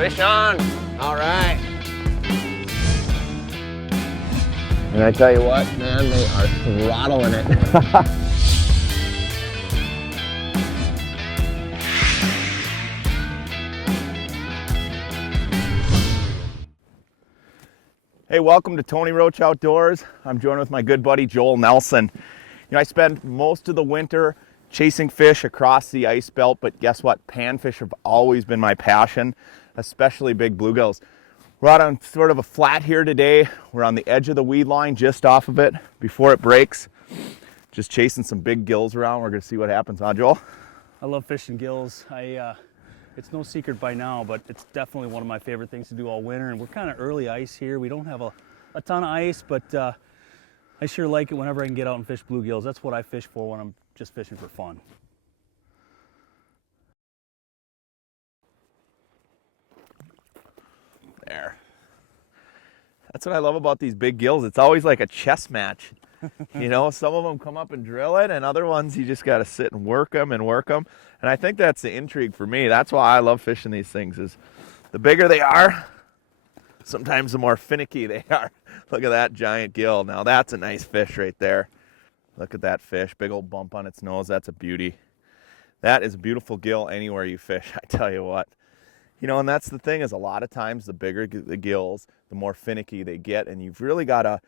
Fish on. All right. And I tell you what, man, they are throttling it. Hey, welcome to Tony Roach Outdoors. I'm joined with my good buddy Joel Nelson. You know, I spend most of the winter chasing fish across the ice belt, but guess what? Panfish have always been my passion, especially big bluegills. We're out on sort of a flat here today. We're on the edge of the weed line, just off of it, before it breaks. Just chasing some big gills around. We're gonna see what happens, huh, Joel? I love fishing gills. It's no secret by now, but it's definitely one of my favorite things to do all winter. And we're kind of early ice here. We don't have a ton of ice, but I sure like it whenever I can get out and fish bluegills. That's what I fish for when I'm just fishing for fun. There. That's what I love about these big gills. It's always like a chess match. You know, some of them come up and drill it, and other ones you just got to sit and work them and work them. And I think that's the intrigue for me. That's why I love fishing these things, is the bigger they are, sometimes the more finicky they are. Look at that giant gill. Now that's a nice fish right there. Look at that fish, big old bump on its nose. That's a beauty. That is a beautiful gill anywhere you fish, I tell you what. You know, and that's the thing, is a lot of times the bigger the gills, the more finicky they get, and you've really got to,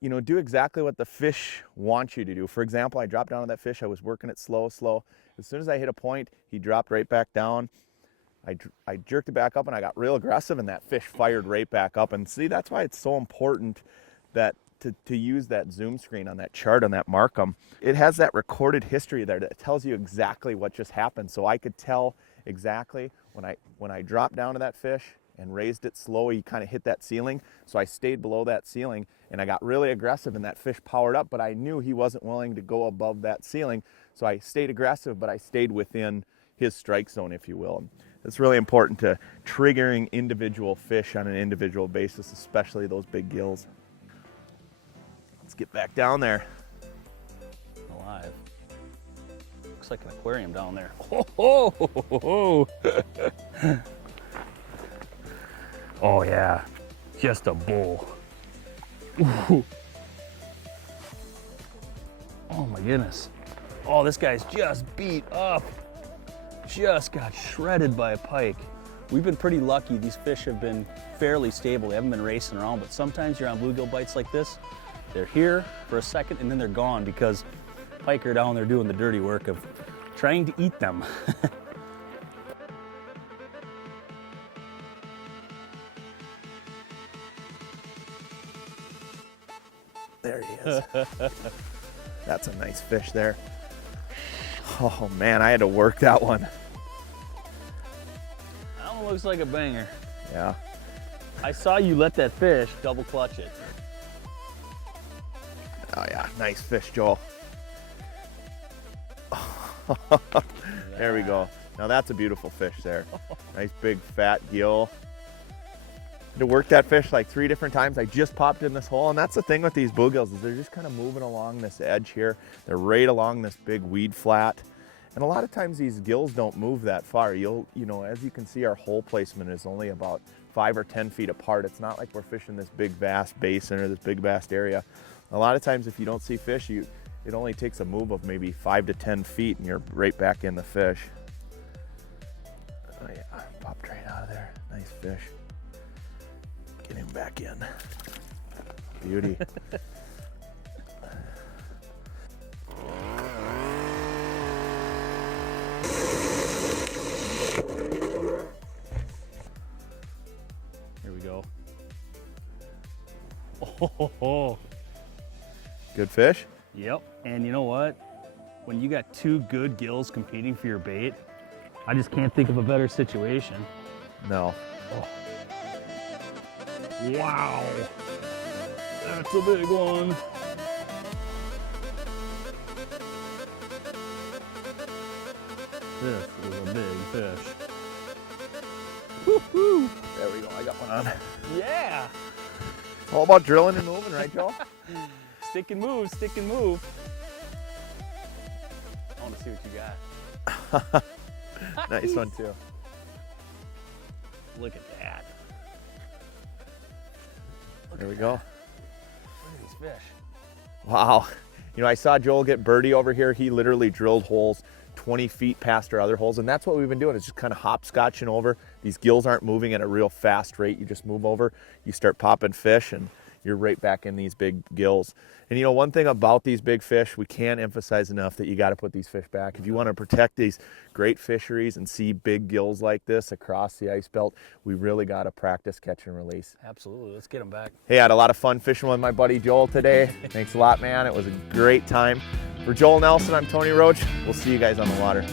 you know, do exactly what the fish wants you to do. For example, I dropped down on that fish. I was working it slow. As soon as I hit a point, he dropped right back down. I jerked it back up, and I got real aggressive, and that fish fired right back up. And see, that's why it's so important that to use that zoom screen on that chart, on that Markham. It has that recorded history there that tells you exactly what just happened. So I could tell exactly when I dropped down to that fish and raised it slow, he kind of hit that ceiling. So I stayed below that ceiling, and I got really aggressive, and that fish powered up, but I knew he wasn't willing to go above that ceiling. So I stayed aggressive, but I stayed within his strike zone, if you will. And it's really important to triggering individual fish on an individual basis, especially those big gills. Let's get back down there. Alive. Looks like an aquarium down there. Oh yeah, just a bull. Ooh. Oh my goodness. Oh, this guy's just beat up. Just got shredded by a pike. We've been pretty lucky. These fish have been fairly stable. They haven't been racing around, but sometimes you're on bluegill bites like this. They're here for a second and then they're gone because pike are down there doing the dirty work of trying to eat them. There he is. That's a nice fish there. Oh man, I had to work that one. That one looks like a banger. Yeah. I saw you let that fish double clutch it. Oh yeah, nice fish, Joel. There we go. Now that's a beautiful fish there. Nice big fat gill. To work that fish like 3 different times. I just popped in this hole, and that's the thing with these bluegills, is they're just kind of moving along this edge here. They're right along this big weed flat. And a lot of times these gills don't move that far. You know, as you can see, our hole placement is only about 5 or 10 feet apart. It's not like we're fishing this big vast basin or this big vast area. A lot of times if you don't see fish, it only takes a move of maybe 5 to 10 feet and you're right back in the fish. Oh yeah, popped right out of there. Nice fish. Get him back in. Beauty. Here we go. Oh. Good fish? Yep. And you know what? When you got 2 good gills competing for your bait, I just can't think of a better situation. No. Oh. Wow. That's a big one. This is a big fish. Woo-hoo. There we go, I got one on. Yeah. All about drilling and moving, right, Joel? Stick and move, stick and move. I want to see what you got. Nice one too. Look at that. There we go. Look at these fish. Wow. You know, I saw Joel get birdie over here. He literally drilled holes 20 feet past our other holes, and that's what we've been doing, is just kind of hopscotching over. These gills aren't moving at a real fast rate. You just move over, you start popping fish, and you're right back in these big gills. And you know, one thing about these big fish, we can't emphasize enough that you got to put these fish back. If you want to protect these great fisheries and see big gills like this across the ice belt, we really got to practice catch and release. Absolutely. Let's get them back. Hey, I had a lot of fun fishing with my buddy Joel today. Thanks a lot, man. It was a great time. For Joel Nelson, I'm Tony Roach. We'll see you guys on the water.